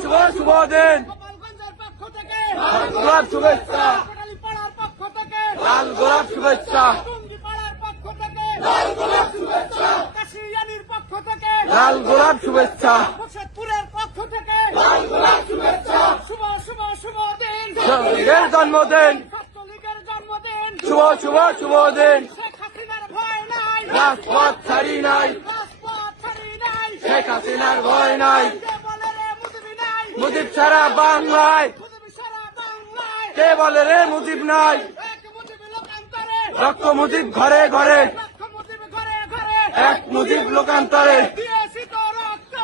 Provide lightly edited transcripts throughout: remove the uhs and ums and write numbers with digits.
শুভ শুভ দিন। গোপালগঞ্জের পক্ষ থেকে লাল গোলাপ শুভেচ্ছা, কোটালীপাড়ার পক্ষ থেকে লাল গোলাপ শুভেচ্ছা, টুঙ্গিপাড়ার পক্ষ থেকে লাল গোলাপ শুভেচ্ছা, কাশিয়ানির পক্ষ থেকে লাল গোলাপ শুভেচ্ছা, মুর্শিদপুরের পক্ষ থেকে লাল গোলাপ শুভেচ্ছা। শুভ শুভ শুভ দিন। ছাত্রলীগের জন্মদিন, ছাত্রলীগের জন্মদিন। শুভ শুভ শুভ দিন। শেখ হাসিনার ভয় নাই, রাজপথ ছাড়ি নাই, রাজপথ ছাড়ি নাই। শেখ হাসিনার ভয় নাই। কে বলে রে মুজিব নাই, মুজিব ছাড়া বাংলায়, মুজিব সারা বাংলায়। কে বলে রে মুজিব নাই। এক মুজিব লোকান্তরে, রক্ত মুজিব ঘরে ঘরে, লক্ষ মুজিব ঘরে ঘরে। এক মুজিব লোকান্তরে, দিয়েছি তো রক্ত,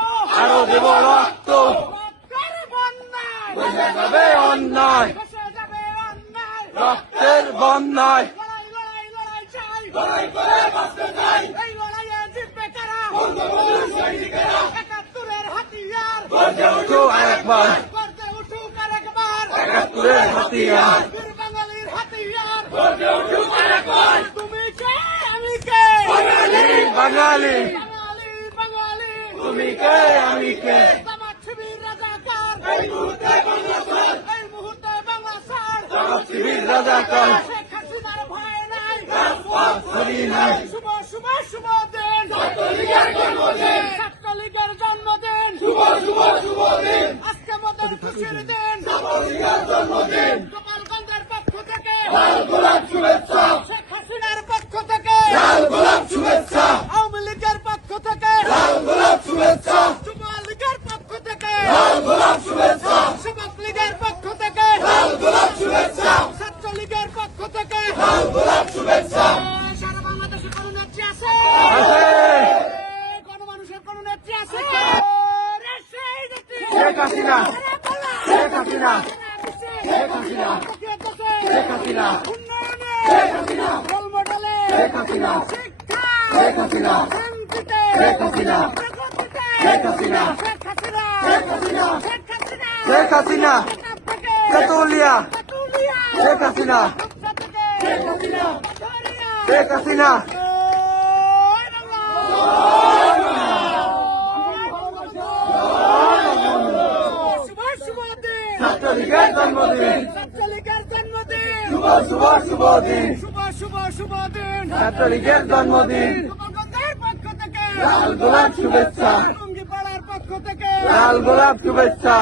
আরো দেব রক্ত। রক্তের বন্যায় বসে যাবে অন্যায়, খসে যাবে অন্যায়। রক্তের বন্যায়। লড়াই লড়াই লড়াই চাই, লড়াই করে বাঁচতে চাই, এই লড়াইয়ে জিতবে কারা? বঙ্গবন্ধুর সৈনিকেরা। ৭১-এর হাতিয়ার, গর্জে উঠো আরেকবার, গর্জে উঠুক আরেকবার। ৭১-এর হাতিয়ার। বীর বাঙালির হাতিয়ার। গর্জে উঠুক আরেকবার, তুমি কে আমি কে? বাঙালি বাঙালি, বাঙালি বাঙালি। তুমি কে আমি কে। জামাত শিবির রাজাকার, এই মুহূর্তে বাংলা ছাড়, এই মুহূর্তে বাংলা ছাড়। জামাত শিবির রাজাকার। শেখ হাসিনার ভয় নাই, রাজপথ ছাড়ি নাই। শুভ শুভ শুভ দিন। ছাত্রলীগের জন্মদিন, ছাত্রলীগের জন্মদিন। শুভ শুভ শুভ দিন। আজকে মোদের খুশির দিন। ছাত্রলীগের জন্মদিন, গোপালগঞ্জের পক্ষ থেকে, লাল গোলাপ শুভেচ্ছা, শেখ হাসিনার পক্ষ থেকে, লাল গোলাপ শুভেচ্ছা, আওয়ামী লীগের পক্ষ থেকে, লাল গোলাপ শুভেচ্ছা, যুব লীগের পক্ষ থেকে, লাল গোলাপ শুভেচ্ছা, যুবক লীগের পক্ষ থেকে, লাল গোলাপ শুভেচ্ছা, ছাত্রলীগের পক্ষ থেকে। লাল গোলাপ শুভেচ্ছা। সারা বাংলাদেশে কোন নেত্রী আছে? আছে। গণমানুষের কোন নেত্রী আছে? রে সেই নেত্রী। শেখ হাসিনা, আরে বলা। শেখ হাসিনা, শেখ হাসিনা। শেখ হাসিনা, উন্নয়নে, শেখ হাসিনা, রোল মডেলে, শেখ হাসিনা, শিক্ষা, শেখ হাসিনা, শান্তিতে, শেখ হাসিনা, প্রগতিতে, শেখ হাসিনা, শেখ হাসিনা, শেখ হাসিনা, শেখ হাসিনা, শেখ হাসিনা, প্রতাপ থেকে, তেতুলিয়া, তেতুলিয়া, শেখ হাসিনা, রূপসা থেকে, শেখ হাসিনা, পাথরিয়া, শেখ হাসিনা। জয় বাংলা। শুভ শুভ দিন। ছাত্রলীগের জন্মদিন, ছাত্রলীগের জন্মদিন। শুভ শুভ শুভ দিন। শুভ শুভ শুভ দিন। ছাত্রলীগের জন্মদিন, গোপালগঞ্জের পক্ষ থেকে, লাল গোলাপ শুভেচ্ছা, টুঙ্গিপাড়ার পক্ষ থেকে, লাল গোলাপ শুভেচ্ছা,